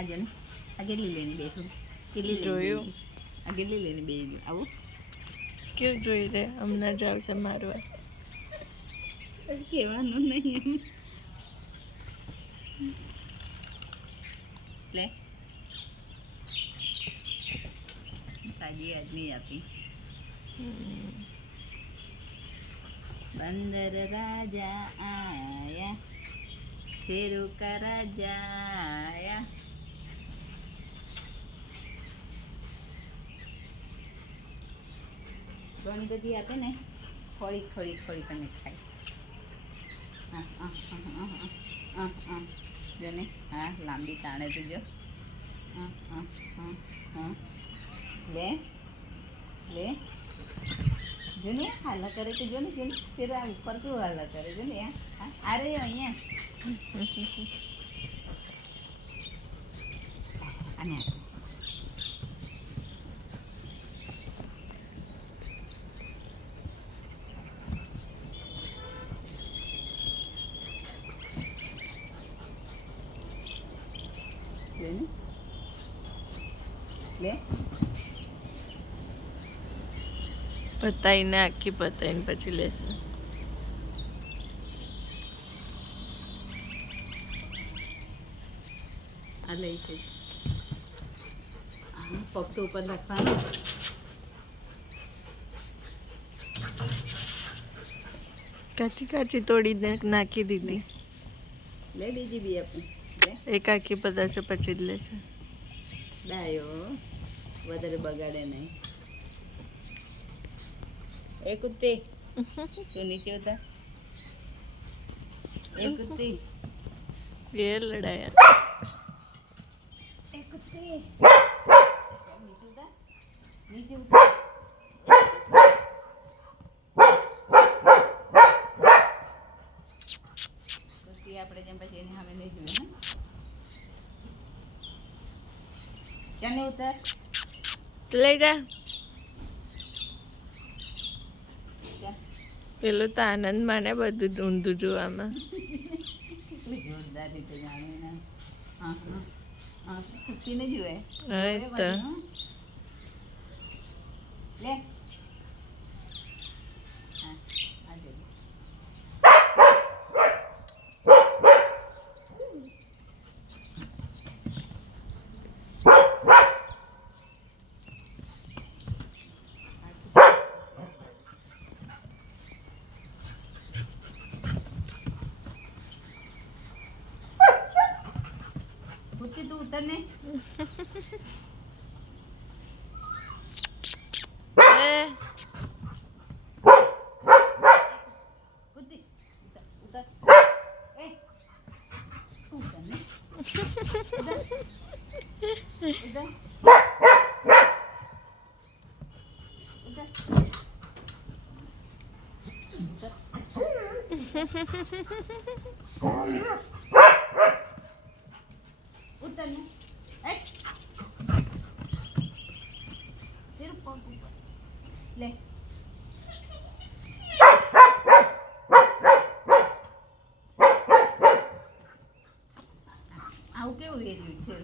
આ જો ને આ કેટલી લઈને બેઠું કેટલી જોયું આ કેટલી લઈને બેસી આવું કેવું જોઈ રે હમણાં જ આવશે મારવા કહેવાનું નહીં એમ લે તાજી યાદ નહીં આપી બંદર રાજા આયા શેરો કા રાજા આયા ઘણી બધી આપે ને થોડી થોડી થોડી તમે ખાય જો ને હા લાંબી તાણે તો જો લે લે જો ને હાલા કરે તો જો ને ફેર આ ઉપર કેવું હાલા કરે જો ને હા આ રહ્યો અહીંયા અને લે પતાઈને આખી પતાઈને પછી લેશે આ લઈ છે પગ તો ઉપર રાખવાનો કાચી કાચી તોડીને નાખી દીધી લે બીજી બી આપું એક આખી પતાશે પછી જ લેશે ડાયો વધારે બગાડે નહીં એ કુત્તી તું નીચે ઉતાર એ કુત્તી એ લડાયા એ કુત્તી નીચે ઉતાર નીચે ઉતાર કુત્તી આપણે જેમ પછી એની સામે નહીં જોઈએ ચાલ ને ઉતાર લઈ જા પેલું તો આનંદ માને બધું ઊંધું જોવામાં જોરદાર રીતે જાણે ને હા હા હા કુત્તીને જુએ હા તો લે હા આ જો કુત્તી તું ઉતર ને કુત્તી ઉતર એ તું ઉતર ને ઉતર ઉતર ઉતર ને એ સિર પગ ઉપર લે આવું કેવું એર્યું છે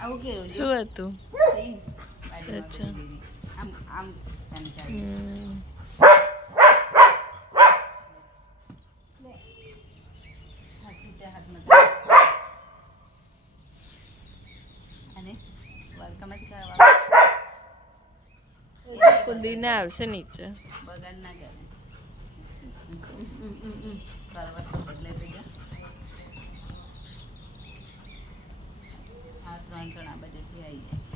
આવું કેવું શું હતું અચ્છા આમ આમ ચાલ અને વાલકામાંથી કરવા કુદીને આવશે નીચે બગાડ ના કરે કરવા તો બદલે તો જા આ ત્રણ આ બધેથી આવી જાય